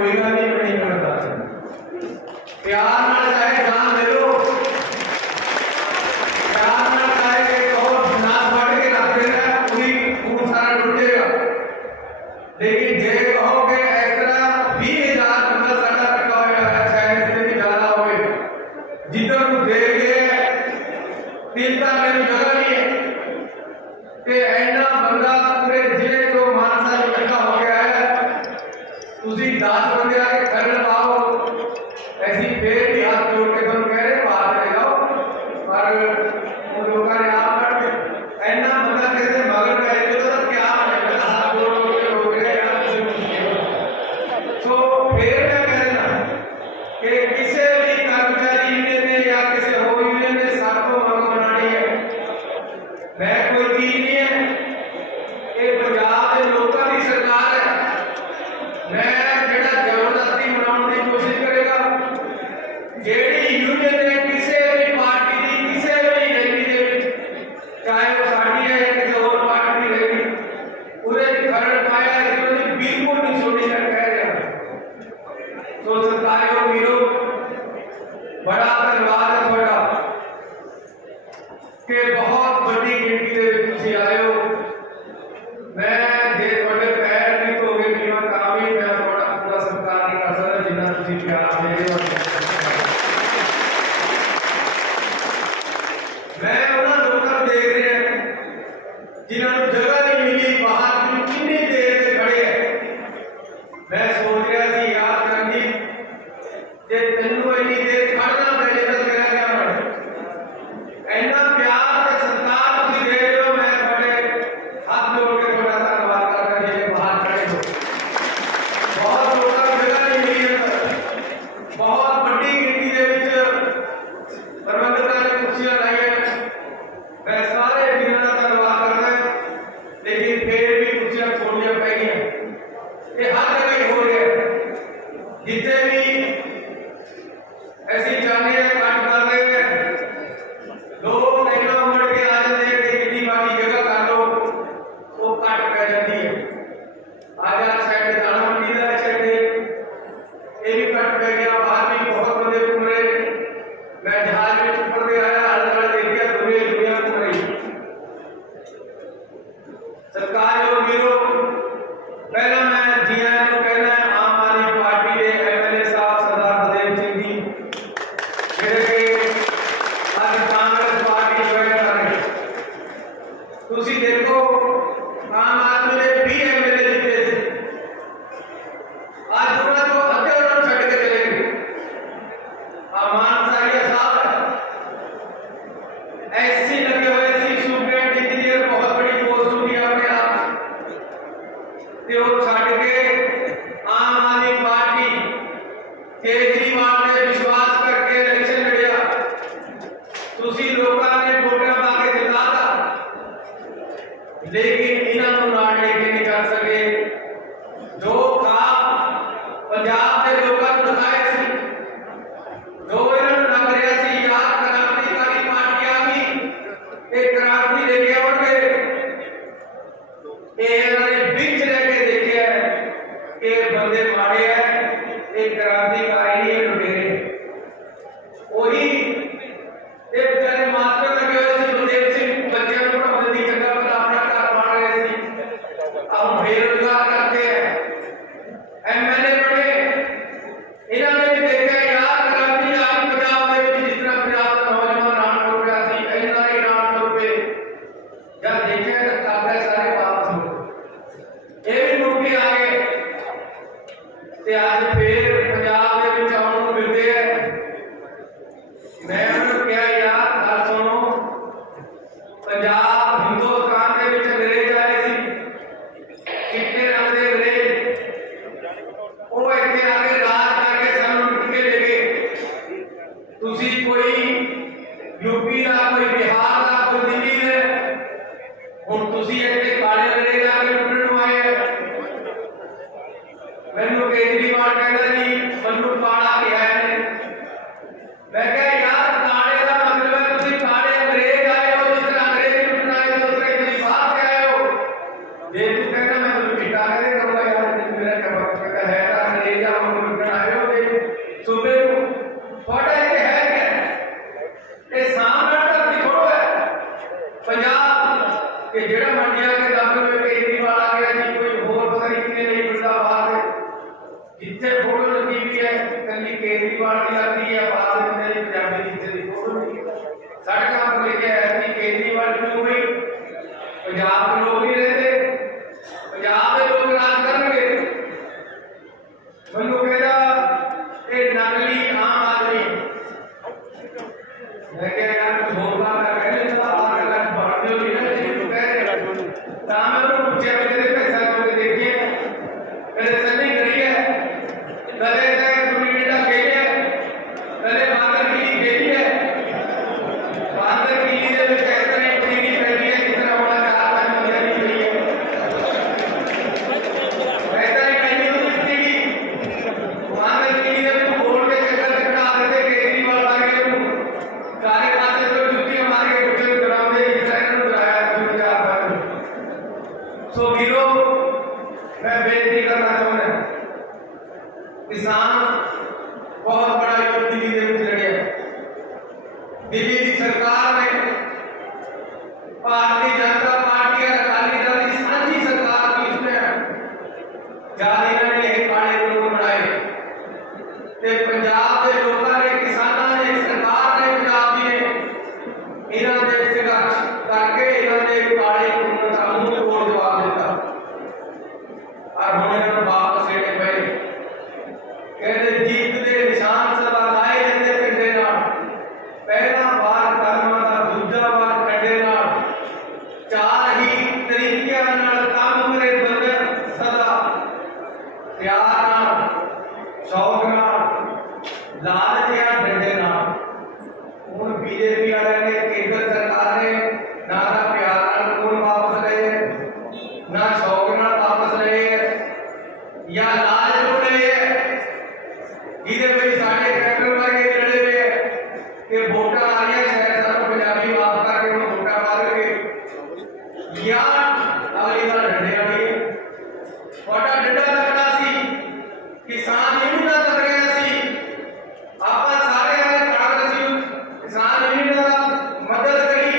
कोई गल नहीं, मैं नहीं करता। प्यार नाल चाहे जान दे लो, प्यार नाल चाहे कि कहो नाथ बढ़ के रख देना, पूरी खून सारा टूट जाएगा। लेकिन जे कहो कि इस तरह 20,000 बंदा साडा इकट्ठा होया है, शायद इससे भी ज्यादा होवे, जिधर को दे गए तीन का मेरी जगह नहीं है कि ऐना बंदा पूरे जिले को मानसा इकट्ठा हो गया है, तुसी 10 बंदे आके घर लगाओ, ऐसी फिर भी हाथ जोड़ के तुम कह रहे बाहर चले जाओ, पर उन लोगों ने आप करके ऐना बंदा कहते मगर करेंगे तो क्या बनेगा, हाथ जोड़ के रोक रहे हैं। तो फिर मैं कह रहा कि किसी भी कर्मचारी यूनियन ने या किसी और यूनियन ने सबको मंग बनानी है, मैं कोई चीज नहीं है, ये पंजाब के लोगों की सरकार है। मैं जेड़ा जबरदस्ती बनाने की कोशिश करेगा, जेड़ी यूनियन ने किसी भी पार्टी की किसी भी रैली के चाहे वो साड़ी है या किसी और पार्टी की रैली, पूरे खरड़ पाया इसमें बिल्कुल नहीं छोड़ी मैं कह रहा। तो सरकारों वीरों बड़ा धन्यवाद है थोड़ा कि बहुत बड़ी गिनती के तुसी आए हो। मैं जे थोड़े पैर नहीं धोगे कीमत काम ही मैं थोड़ा पूरा सरकार नहीं कर सकता जिन्ना तुसी प्यार दे रहे हो। मैं उन्हां लोगों को देख रहे हैं जिन्होंने जगह नहीं मिली, बाहर कितनी देर से खड़े हैं। मैं सोच रहा थी याद करनी कि तेनों इतनी देर खड़ना पहले तो तेरा क्या बने, ऐना प्यार और सत्कार तुसी दे रहे हो। मैं थोड़े हाथ जोड़ के थोड़ा धन्यवाद करता जी बाहर खड़े हो। बहुत लोगों की जगह नहीं मिली है, बहुत बड़ी गिनती के विच प्रबंधकों ने कुर्सियां लाई है। मैं सारे वीरों का धन्यवाद करता, लेकिन फिर भी कुर्सियां छोड़ियां पै गई। ये हर जगह हो रहा है, जितने भी ऐसी जाने कट कर रहे हैं लोग कहना उमड़ के आ जाते हैं कि कितनी बाकी जगह कर लो, वो कट पै जाती है। आज साइड दाना मंडी का साइड ये भी कट पै गया, बाहर भी बहुत बंदे घूम रहे। मैं जहाज में ऊपर से आया, आले दुआले देखिए पूरी दुनिया घूम रही। सरकार और वीरों पहला मैं जिया को कहना है आम आदमी पार्टी के एमएलए साहब सरदार बलदेव सिंह जी जेडे के आज कांग्रेस पार्टी ज्वाइन कर रहे। तुसी देखो आम आदमी ने 20 एमएलए जीते थे, आज उन्होंने तो अद्धे उन्होंने छड़ के चले गए। मानसारिया साहब ऐसी लगे हुए सी सुप्रीम इंजीनियर बहुत बड़ी पोस्ट होती है अपने आप छड़ के आम आदमी पार्टी केजरीवाल ने विश्वास करके इलेक्शन लड़िया, तुसी लोगों ने वोटा पाके जिताता, लेकिन इन्होंने नाड़ लेके नहीं कर सके। जो काम पंजाब के लोगों को दिखाए सी, जो इन्होंने लग रहा सी यार क्रांतिकारी पार्टी आ गई, एक क्रांति लेके आओगे, इन्होंने बिच रह के देखे है कि बंदे मारे हैं, एक क्रांतिकारी नहीं है लुटेरे। वही एक बेचारे मास्टर लगे हुए थे बलदेव सिंह, बच्चों को पढ़ाने की जगह पर अपना घर बांट रहे थे, अब बेरोजगार करते हैं। एमएलए बने, इन्होंने भी देखा यार क्रांति आ गई पंजाब में, जिस तरह पंजाब का नौजवान नाम टूट गया थी, ऐना ही नाम टूट पे जब देखे तो काफी सारे वापस हो ये भी मुड़ के आ गए। आज फिर पंजाब के विच आउण नूं मिलते हैं। मैं उन्होंने कहा यार गल सुनो, पंजाब हिंदुस्तान के विच अंग्रेज आए सी, चिट्टे रंग दे अंग्रेज, वो इत्थे आके राज करके सानूं लुट के ले गए। तुसी कोई यूपी का, कोई बिहार का, कोई दिल्ली दे, हुण तुसी इत्थे काले अंग्रेज आके लुटण नूं आए। मैनू केजरीवाल कहता जी मनु काला किया है। मैं कह यार काले का मतलब है तुसी काले अंग्रेज आए हो, जिस तरह अंग्रेज लुटना है उस तरह मेरी बात के आए हो। जे तू कहना मैं तुम चिट्टा करे करूंगा यार, मेरा क्या कहता है अंग्रेज जिथे फोटो लगी हुई है कली केजरीवाल की लगती है, बाद में मेरी पंजाबी जिथे की फोटो लगी सड़कों पर लिखे है कि केजरीवाल क्यों हुई, पंजाब के लोग नहीं रहते, पंजाब के लोग राज करनगे। मैनू कहता ये नकली आम आदमी, मैं कह यार कुछ होर बात ना कह लेता आगे लग बढ़ दो नहीं ना जी तू कह रहे ता मैं उन्होंने पूछा मेरे पैसा जो देखिए मेरे सेटिंग करी है कदे ते टूटी डा खेली है कदे बांदर की खेली है बांदर की दे विच इस तरह टूटी नहीं पैदी है जिस तरह होना चार पांच महीने नहीं पई है ऐसा ही कहीं नहीं टूटी बांदर की दे विच बोल के चक्कर चकड़ा देते केजरीवाल वर्गे नूं सारे पासे तो जुत्तियां मार के कुछ कराउंदे इस तरह नूं कराया तुम चार पांच। सो वीरो मैं बेनती करना चाहूंगा किसान बहुत बड़ा युद्ध दिल्ली के विच लड़िया, दिल्ली की सरकार ने भारतीय जनता पार्टी और अकाली दल की साझी सरकार की उसमें जद इन्होंने काले कानून बनाए ते पंजाब के लोगों ने किसानों ने सरकार ने पंजाब की ने इन्होंने संघर्ष करके इन्होंने काले कानून का मुंह तोड़ जवाब दिता और हुण इन्होंने वापस लेने पे कहते जीत के निशान सदा लाए जाते पिंडे नाल, पहला बार कर्मा का दूजा बार खड्डे नाल, चार ही तरीकियां नाल काम करे बंदे सदा प्यार नाल शौक नाल लालच या डंडे नाल। हुण बीजेपी वाले ने केंद्र सरकार ने ना दा प्यार नाल कानून वापस लए ना शौक नाल वापस लए या लालच नूं लए जिहदे विच साडे ट्रैक्टर वर्गे लड़े हुए कि वोटां आ रही शायद सानूं पंजाबी माफ करके उन्होंने वोटां पा देंगे या अगली बार डंडे वाली है वोटा डंडा लगना सी किसान यूनियन का कर गया सी आपा सारे कांग्रेसी किसान यूनियन का मदद करी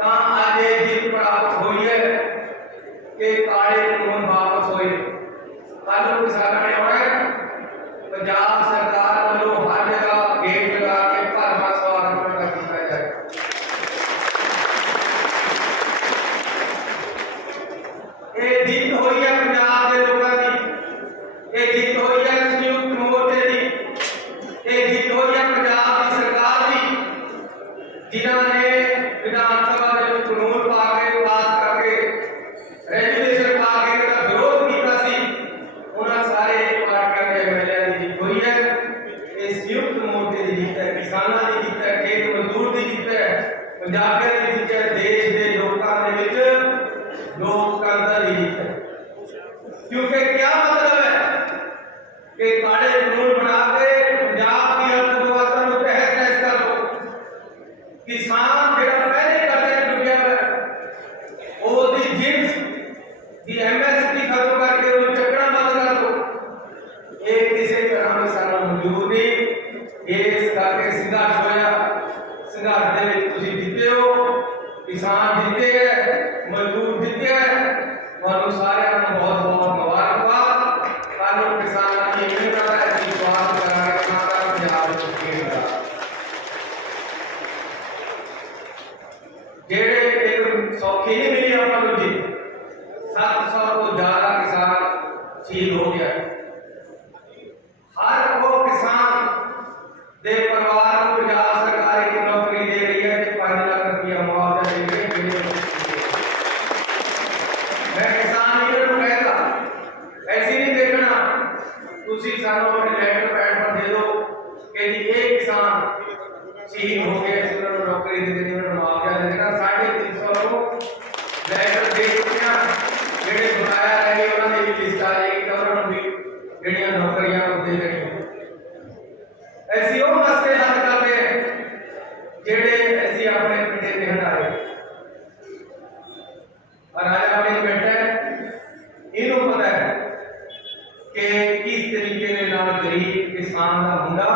तां अज ये जीत प्राप्त हुई है कि काले कानून वापस होए। कल किसानों ने आना पंजाब सरकार वालों हर जगह गेट लगा के भरमा स्वागत किया जाए। ये जीत हुई है पंजाब के लोगों की, ये जीत हुई है संयुक्त मोर्चे की, ये जीत हुई है पंजाब की सरकार की जिन्होंने विधानसभा में कानून पा के पास करके रेजुलेशन पा के इसका विरोध किया सी उन्होंने सारे पार्टियों के एमएलए की जीत हुई है। ये संयुक्त मोर्चे की जीत है, किसानों की जीत है, खेत मजदूर की जीत है, पंजाबियों की जीत है, देश के लोगों के विच लोकतंत्र की जीत है। क्योंकि क्या मतलब है कि काले कानून बना के पंजाब की अर्थव्यवस्था को तहस नहस कर दो, किसान जो पहले कर्जे डुबिया है ओदी जिन्स दी एमएसपी खत्म करके उन्हें चकना बंद कर दो, ये किसी तरह में सारा मंजूर नहीं। ये इस करके संघर्ष होया, संघर्ष दे विच तुसीं जीते हो, किसान जीते है, मजदूर जीते है, और सारे बहुत बहुत मुबारकबाद। कानून किसानों की यूनियन का ऐसी स्वागत करना पंजाब जेड़े एक सौखी नहीं मिली अपना जी 700 तो ज्यादा किसान शहीद हो गया। हर वो किसान दे परिवार को पंजाब सरकार की नौकरी दे रही है, 5 लाख रुपया मुआवजा दे रही है। मैं किसान यूनियन को कहता ऐसी नहीं देखना तुसी सानू अपने लेटर पैड पर दे दो कि जी एक किसान शहीद हो गए, उन्होंने नौकरी दे देनी, उन्होंने मुआवजा दे देना। 350 को लेटर दे दिया, जेड़े बुलाया रहे उन्होंने भी लिस्ट आ जाएगी तो उन्होंने भी जेड़ियां नौकरियां को दे देनी। ऐसी वो मसले हल करते हैं जेड़े ऐसी अपने पिंडे में हटाए और आज अपने बैठे इन्हों पता है कि किस तरीके ने नाल गरीब किसान का मुंडा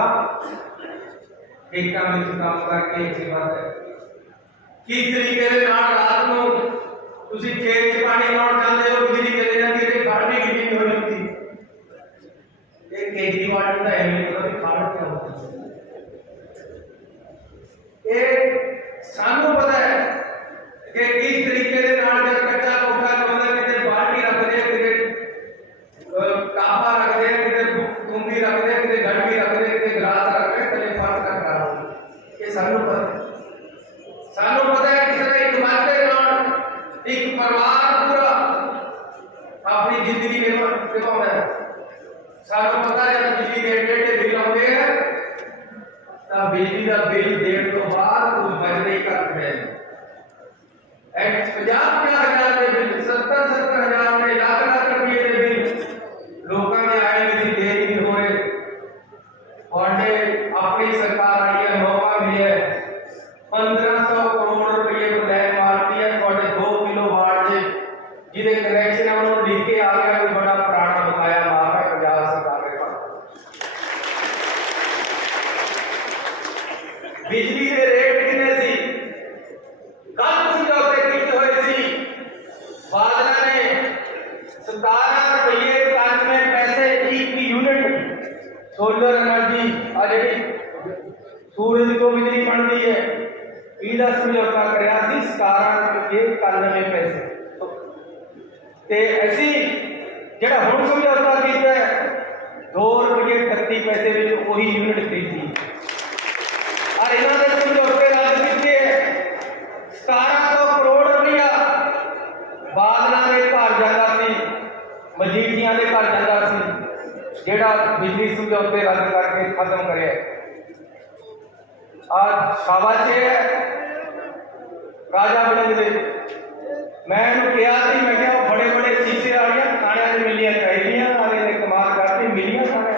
खेतों में काम करके सेवा है, किस तरीके से नाल रात को तुसी खेत च पानी लाउण जांदे हो, बिजली चले जाती है, घर भी गिनी हो जाती केजरीवाल का एवं मतलब खाड़ क्यों होता ये सानू पता है कि किस तरीके के नाल जब कच्चा कोठा बनदा किते बाल्टी रखदे किते कापा रखदे किते कुंभी रखदे किते गड़बी रखदे किते गिलास रखदे कले फर्क का खराब ये सानू पता है किस तरह एक माते नाल एक परिवार पूरा अपनी जिंदगी निभाता है सानू पता है बिजली के एडे बिल आते हैं तो बिजली का बिल देने तो बाद कुछ बचने का है 50,000 के बिल 70,000 के लाख रुपये के बिल लोगों ने आए में दे नहीं हो रहे और अपनी सरकार आई है मौका मिले 1500 करोड़ रुपये को लैंड मारती है थोड़े 2 किलो वाट से जिसे कनेक्शन है उन्होंने लिख के आ गया कोई बड़ा पुराना बकाया मार है पंजाब सरकार के पास बिजली के रेट कितने सी कल समझौते किए हुए सी बादल ने 17 रुपये 95 पैसे एक यूनिट सोलर एनर्जी आ जी सूरज को बिजली बनती है ਇਹਦਾ ਸਮਝੌਤਾ ਕਰਿਆ ਸੀ 17 रुपये 91 पैसे ਤੇ ਅਸੀਂ ਜਿਹੜਾ ਹੁਣ ਸਮਝੌਤਾ ਕੀਤਾ ਹੈ 2 रुपये 38 पैसे ਵਿੱਚ ਉਹੀ यूनिट ਖਰੀਦੀ और ਇਹਨਾਂ ਦੇ ਸਮਝੌਤੇ ਰੱਦ ਕੀਤੇ 1700 करोड़ रुपया ਬਾਦਲਾਂ ਦੇ ਘਰ ਜਾਂਦਾ ਸੀ ਮਜੀਠੀਆਂ ਦੇ ਘਰ ਜਾਂਦਾ ਸੀ ਜਿਹੜਾ ਬਿਜਲੀ ਸਮਝੌਤੇ ਰੱਦ ਕਰਕੇ ਖਤਮ ਕਰਿਆ आज शाबाश है राजा बने मैं क्या थी मैं क्या बड़े बड़े शीशे आ गया खाने में मिलियां चाहिए आगे ने कमाल करती मिलियां खाने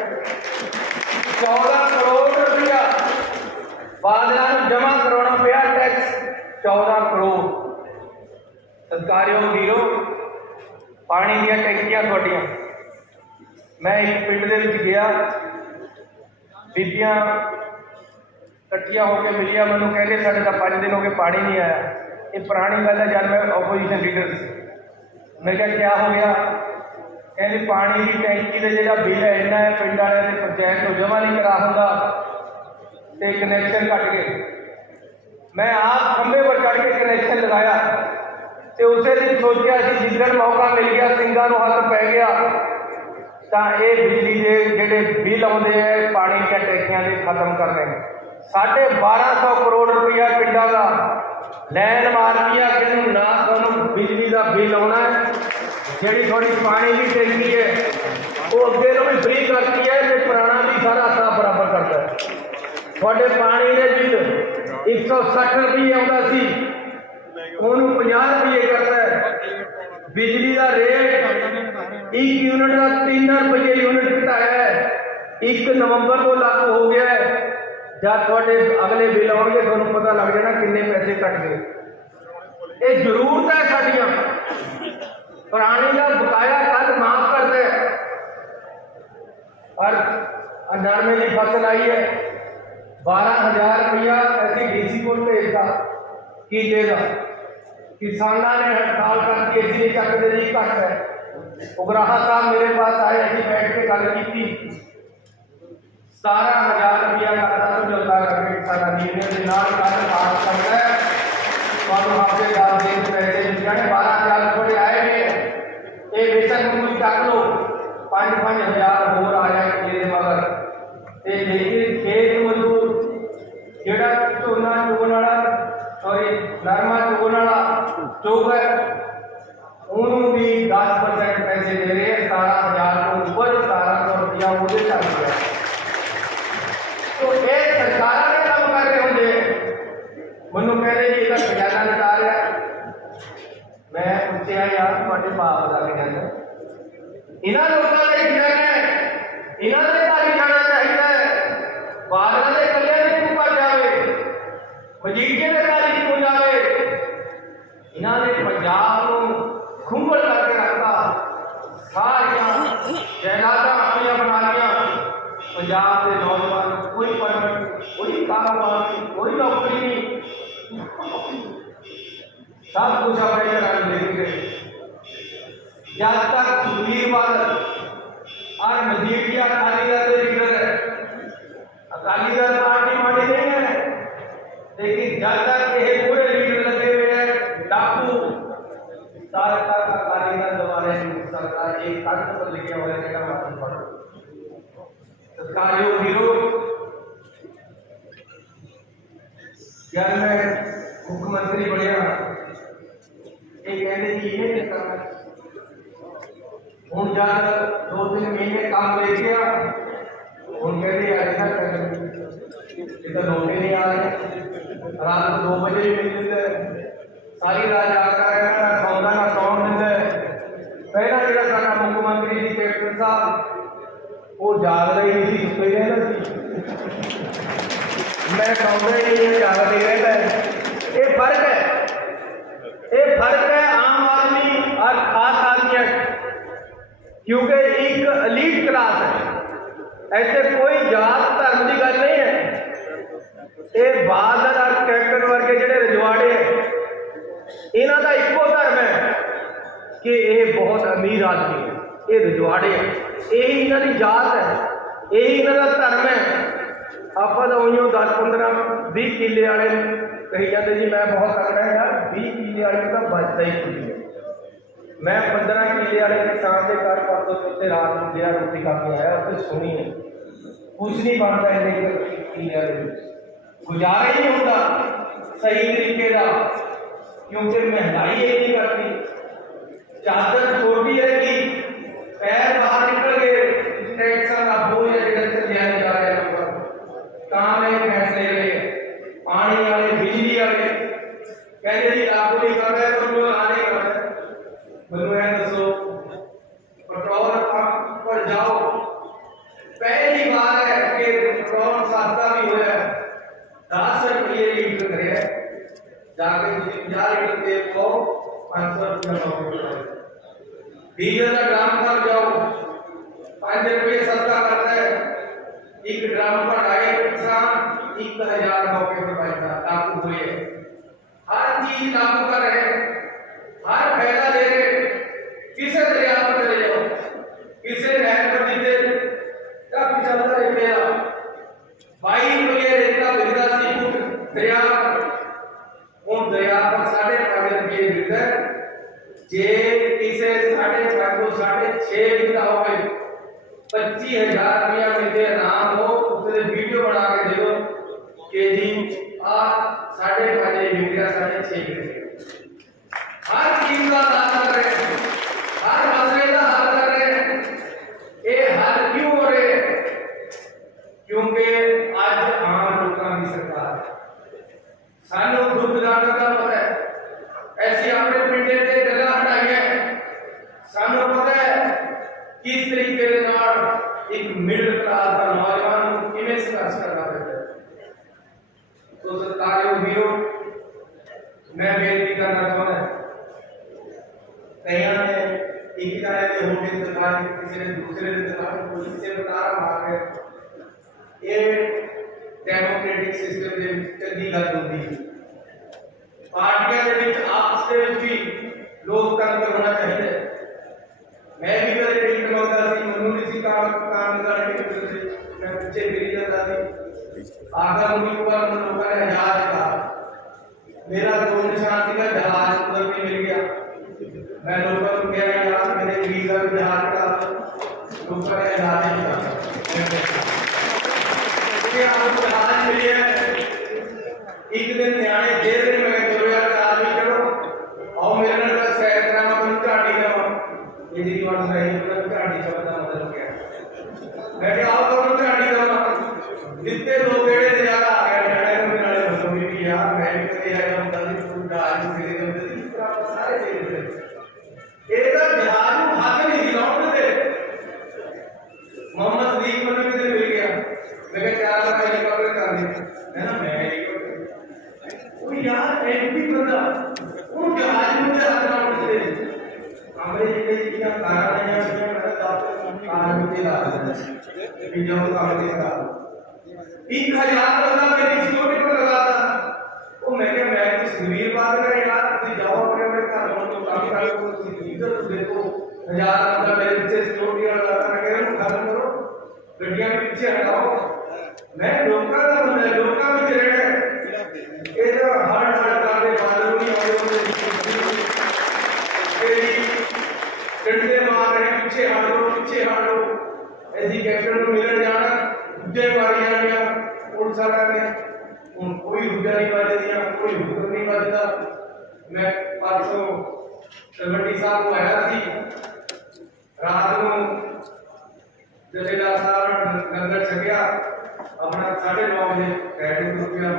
14 करोड़ रुपया बादल जमा करवाना पिया टैक्स 14 करोड़ सरकारियों वीरो पानी दिया टैंकियां थोड़ियां मैं एक पिंड दे विच गया बीबियां इकट्ठिया होकर मिलिया मैं कहते साढ़े तो 5 दिन हो गए पानी नहीं आया ये पुरानी गल है जब मैं ओपोजिशन लीडर मैं क्या हो गया कहते पानी की टैंकी का जो बिल है इन्ना है पिंड वाले पंचायत को जमा नहीं करा होंगे तो कनैक्शन कट गए मैं आप खंभे पर चढ़ के कनैक्शन लगाया तो उस दिन सोचा जिस मौका मिल गया सिंघा हाथ पै गया तो ये बिजली के जोड़े बिल आते हैं पानी की टैंकियां के खत्म करने 1250 करोड़ रुपया पिंडा का लैंड मारतिया कि ना तुम बिजली का बिल आना है जी थोड़ी पानी की टैंकी है वो अगे तो भी फ्री करती है तो पुराना भी सारा हिसाब बराबर करता है थोड़े पानी के बिल 160 रुपये आता सी उन्होंने 50 रुपये करता है बिजली का रेट 1 यूनिट का 3 रुपये यूनिट घटाया है 1 नवंबर को लागू हो गया है जब थोड़े अगले बिल आएंगे थोड़ा पता लग जाना किन्ने पैसे कट गए ये जरूरत है साड़ियाँ पुरानी का बकाया कल माफ कर दे और 99 की फसल आई है 12,000 रुपया ऐसी डीसी को भेजता की लेगा किसानों ने हड़ताल करके इसी चकते जी घट है उगराहा साहब मेरे पास आए अभी बैठ के गल की 17,000 रुपया का समझौता करके किसान यूनियन के नाल कल पास करता है तो हफ्ते 10 दिन पैसे मिल जाने 12,000 रुपये आए हुए ये बेशक कोई चक लो 5-5,000 होर आ जाए मेरे मगर ते लेकिन खेत मजदूर जोड़ा झोना चुगन वाला सॉरी नरमा चुगन वाला चुग है उन्होंने भी 10% पैसे दे रहे हैं 17,000 को ऊपर 1700 रुपया वो चल गया तो ये सरकार ने काम कर रहे होंगे मनु कह रहे जी इसका खजाना निकाल है मैं पूछा यार तुम्हारे बाप का खजाना इन्होंने लोगों ने खजाना है इन्होंने भारी जाना चाहिए बादल के कल्याण क्यों कर जाए मजीठिया के कार्य क्यों जाए इन्होंने पंजाब को खुंबल करके रखा सारिया जायदादा अपनी बना लिया पंजाब के नौजवान कोई परमिट कोई कारोबार कोई नौकरी नहीं सब कुछ अपने तरह लेके गए जब तक सुखबीर बादल और मजीठिया खाली रहते अकाली दल पार्टी माड़ी नहीं है, लेकिन जब तक ये पूरे लीडर लगे हुए हैं डाकू, तब तक अकाली दल दोबारा सरकार एक तख्त पर लिखे हुए हैं मालूम पड़ा सरकारियों विरोध। यार मैं मुख्यमंत्री बढ़िया ये कहने की ये करना हूँ जब 2-3 महीने काम ले गया उन कहते ऐसा कर लोग नहीं आ रहे, रात को 2 बजे भी मिल देते सारी रात जागता रहना सौदा ना सौन देते। पहला जगह सारा मुख्यमंत्री जी कैप्टन साहब वो जाग रही नहीं थी सुते रहना मैं सौदा ही नहीं जाग रही रहता है। ये फर्क है, ये फर्क है आम आदमी और खास आदमी, क्योंकि एक एलीट क्लास है, ऐसे कोई जात धर्म की गल नहीं है। ये बादल और कैप्टन वर्गे ਜਿਹੜੇ रजवाड़े इन्हों का एको धर्म है कि ये बहुत अमीर आदमी है, ये रजवाड़े है, यही इन्हों की जात है, यही इन्हों का धर्म है। आप तो उइयों 10-15-20 किले वाले कही जाते जी मैं बहुत करना है यार, 20 किले वाले का बचता ही कुछ नहीं। मैं 15 किले वाले किसान के घर परसों चौथे रात में गया रोटी खा के आया, उसने सुनी है कुछ नहीं बनता है, किले वाले गुजारा ही नहीं होता सही तरीके का, क्योंकि महंगाई इतनी करती, चादर छोटी रहेगी, पैर बाहर निकल गए, टैक्स का बोझ लिया जा रहा है काम है, फैसले गए पानी वाले बिजली वाले कहते जी लागू नहीं कर रहे तो आने कर रहे। बोलो है दसो पेट्रोल पंप पर जाओ, पहली बार है कि पेट्रोल सस्ता भी हुआ है, 10 रुपये लीटर करे जाके 50 लीटर तेल को 500 रुपया डीजल का ड्राम पर जाओ 5 रुपये सस्ता करता है, एक ड्राम पर आए किसान 1000 मौके पर पैसा लागू हुए, हर चीज लागू कर रहे, हर फायदा दे रहे, किसे दरिया पर चले जाओ, किसे नहर पर जीते कब चलता रहेगा 22 रुपये रेता बिजदा सी फुट दरिया पर, उन दरिया पर 5.5 रुपये बिजदा जे किसे 5.5-6.5 बिजदा हो गए 25,000 रुपया मिलते नाम हो, उससे वीडियो बना के दे दो कि जी आ 5.5 बिजदा 6.5 हर चीज का दान कर रहे हैं, हर मसले का हल कर रहे हैं। ये हल क्यों हो रहे हैं? क्योंकि आज आम लोगों की सरकार सानू दुख दर्द का पता है, ऐसी आपने पिंडे से गला हटाई है, सानू पता है किस तरीके के नाल एक मिडिल क्लास का नौजवान को किवें संघर्ष करना पड़ता है। तो सरकारियों वीरों मैं बेनती करना चाहता हूं, कईयां ने एक तरह के होने दुकान किसी ने दूसरे ने दुकान कोशिश से बता मार के ये डेमोक्रेटिक सिस्टम ਦੇ ਵਿੱਚ ਚੰਗੀ ਗੱਲ ਹੁੰਦੀ ਹੈ। पार्टियां ਦੇ ਵਿੱਚ आपस ਦੇ ਵਿੱਚ ਵੀ लोकतंत्र होना चाहिए। मैं भी कदे टिकट मंगदा सी, ਮੈਨੂੰ ਨਹੀਂ ਸੀ काम ਦਾ टिकट ਸੀ, मैं ਪਿੱਛੇ ਫਿਰੀ ਜਾਂਦਾ ਸੀ, आखिर मुझे को बार लोगों ने जहाज कहा, मेरा दो निशान सीगा जहाज उधर भी मिल गया, मैं लोगों को कह रहा यार मेरे वीजा भी जहाज का लोगों ने जहाज ही कहा कि आपको जहाज मिली है। एक दिन न्याणे जेल में मैं चलो यार आदमी चलो और मेरे नाल का सैर कराना मैं घाटी जावा, ये दी बात नहीं मैं घाटी शब्द का मतलब क्या मैं क्या आओ तो घाटी जावा, जितने लोग बेड़े से ज्यादा आ गए न्याणे में नाले बसो भी यार मैं भी कहीं है हम दस फुट जहाज में फिरे तो सारे चीज ये तो जहाज को हाथ नहीं हिलाने दे। मोहम्मद सदीक को भी मिल गया, मैं क्या हेलीकॉप्टर कर दी है ना, मैं वो यार एमपी बंदा वो जहाज में हाथ ना उठते हमारे ये क्या कारण है कि मैं कार में चला कि जो काम देता 1000 बंदा मेरी सिक्योरिटी पर लगा था। वो मैं क्या मैं कुछ गंभीर बात कर यार, तुम जाओ अपने अपने घर में काम करो, इधर देखो 1000 बंदा मेरे पीछे सिक्योरिटी वाला लगा कर खत्म करो, गड्डियां के पीछे हटाओ, मैं लोगों का बंदा लोगों में रहना ये जो हर सरकार के बादल की डंडे मार रहे पीछे हटो ऐसी कैप्टन को मिलने जाना हुज्जे मारी जानिया पुलिस वाला ने कोई हुज्जा नहीं मार दिया कोई हुक्म नहीं बजता मैं परसों तलवंडी साहब को आया सी रात को जथेदार साहब लंगर छकिया अपना 9:30 बजे कैड हो गया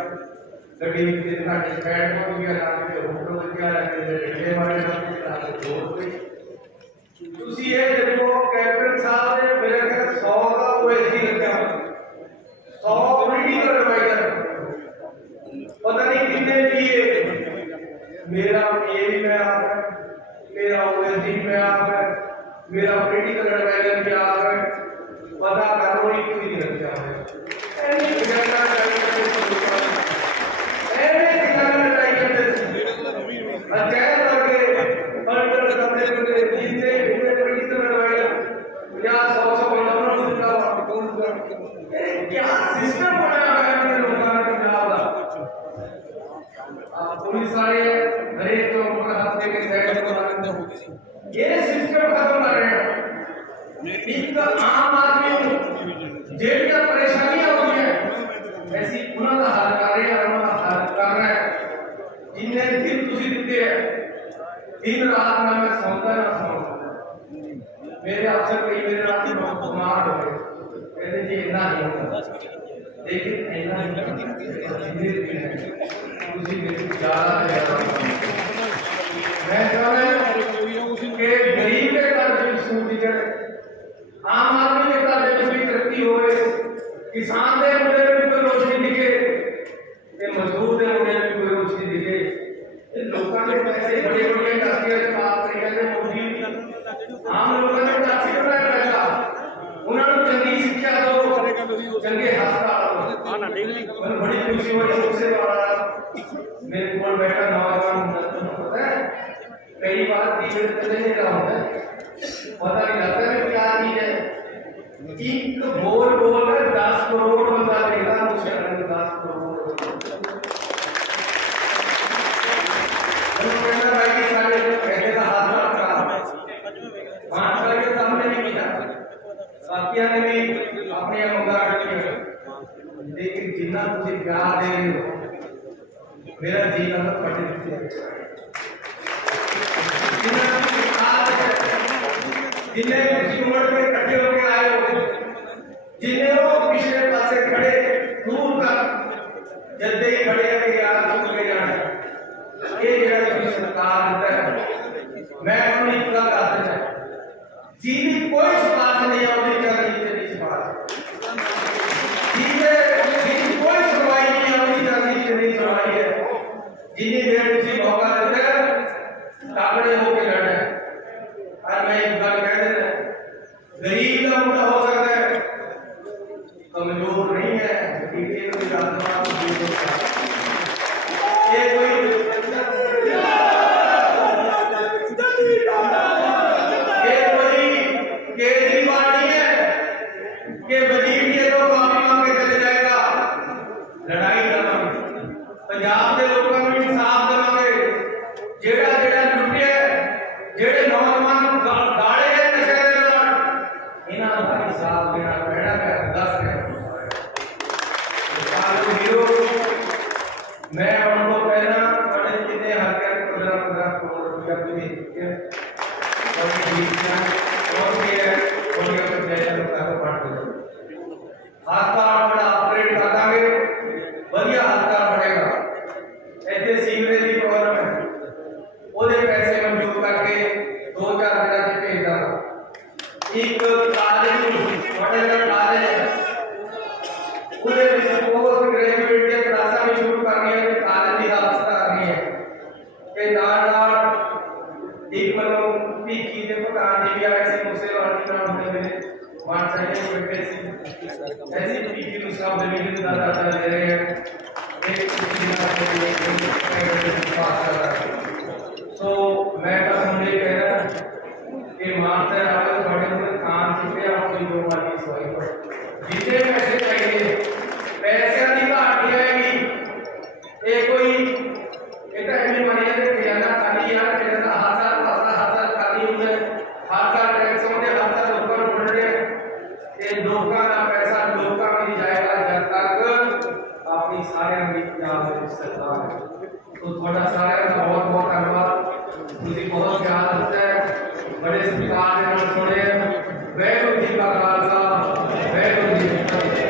गड्डी के घाटे कैड हो गया रात के होटल हो गया डंडे मारे रात को हो गई ਤੁਸੀਂ ਇਹ ਦੇਖੋ ਕੈਪਟਨ ਸਾਹਿਬ ਨੇ ਮੇਰੇ ਘਰ 100 ਦਾ OSD ਲੱਗਿਆ 100 ਪੋਲੀਟੀਕਲ ਐਡਵਾਈਜ਼ਰ ਪਤਾ ਨਹੀਂ ਕਿੰਨੇ ਪੀਏ ਮੇਰਾ ਪੀਏ ਵੀ ਮੈਂ ਆਪ ਹੈ मेरा OSD में आप है मेरा पॉलिटिकल एडवाइजर भी आप है पता करो ही कोई नहीं रखा है ऐसे कितना लड़ाई करते अचानक करके पलटन करते करते जीते पूरे पॉलिटिकल एडवाइजर या 100 बंदा ना क्या सिस्टम बनाया है लोगों ने पंजाब का पुलिस वाले हरेक तो हफ्ते के साइड ये सिस्टम खत्म कर रहे हैं एक आम आदमी जेड़ियां परेशानियां होती है ऐसी उन्होंने हल कर रहे हैं उन्होंने हल कर रहे हैं जिन्हें दिन तुसी दिते हैं दिन रात ना मैं सोता ना सोता मेरे अफसर कई मेरे रात में बीमार हो गए कहते जी इतना नहीं होता लेकिन इतना नहीं तुसी मेरे ज्यादा मैं कि गरीब के घर में सूरज चढ़े आम आदमी के घर में भी तरक्की होए किसान के मुंडे में कोई रोशनी दिखे ते मजदूर के मुंडे में कोई रोशनी दिखे ये लोगों ने पैसे बड़े बड़े इंडस्ट्रियल से बात करी कहते मोदी आम लोगों ने टैक्सी कटाया पैसा उन्होंने चंगी शिक्षा दो चंगे हस्पताल दो बड़ी खुशी बड़ी खुशी वाला मेरे को बैठा नौजवान पता है कई बार टीचर चले नहीं रहा होता पता नहीं लगता है क्या चीज है एक बोल बोल 10 करोड़ बंदा देगा मुझे 10 करोड़ भाई के सारे कहते का हाथ खराब 5 साल के सामने नहीं किया साथिया ने भी अपने मुकाबले किया लेकिन जितना मुझे प्यार दे रहे हो मेरा जीवन पढ़ने जिन्हें किसी उम्र में इकट्ठे होकर आए हो जिन्हें वो पिछले पासे खड़े दूर तक जल्दी खड़े हैं कि यार सुन के जाना ये जगह सरकार होता है मैं उन्हें पूरा करता है जीनी कोई बात नहीं होती चाहिए बात जीनी कोई सुनवाई नहीं होती चाहिए सुनवाई है जिन्हें देर किसी मौका देते हैं ताकड़े होके लड़ना है और मैं एक बार कह देना गरीब का मुद्दा हो सकता है कमजोर नहीं है ये कोई केजरीवाल नहीं है कि वजीर ये तो माफी मांग के चले जाएगा लड़ाई करांगे पंजाब के लोगों को इंसाफ देवांगे जेड़ा जेड़ा लुटिया जेड़े नौजवान गाड़े हैं नशे के नाल इन्हां दा हिसाब देना पैना है 10 मैं उनको कहना बड़े कितने हत्या 15 करोड़ रुपया भी दिए और ये और ये पंचायत का पार्ट हो हस्पताल बड़ा ऑपरेट कर देंगे बढ़िया हस्पताल बनेगा ऐसे सीवरेज की प्रॉब्लम है ओदे पैसे मंजूर करके 2-4 दिन से भेज देना एक कॉलेज बड़े कॉलेज है पूरे पोस्ट ग्रेजुएट के क्लासा भी शुरू करनी है कॉलेज की व्यवस्था करनी है के नाल एक मनो पीकी के प्रधान जी भी आए थे मुझसे वाली नाम होते मेरे मानसा जी बैठे थे ऐसी पीकी नु सब डिवीजन दादा दे रहे हैं एक पास कर रहा है सो मैं बस मुझे कह रहा कि मानसा वाले बड़े बड़े काम चुके आप कोई जो वाली सोई पर जितने पैसे चाहिए ਪੰਜਾਬ ਦੇ ਵਿੱਚ ਸਰਕਾਰ ਹੈ। तो थोड़ा सारे का बहुत बहुत धन्यवाद। तुझे बहुत ज्ञान दिता है, बड़े सत्कार के नाल सुने। वाहिगुरू जी का खालसा, वाहिगुरू जी की फतेह।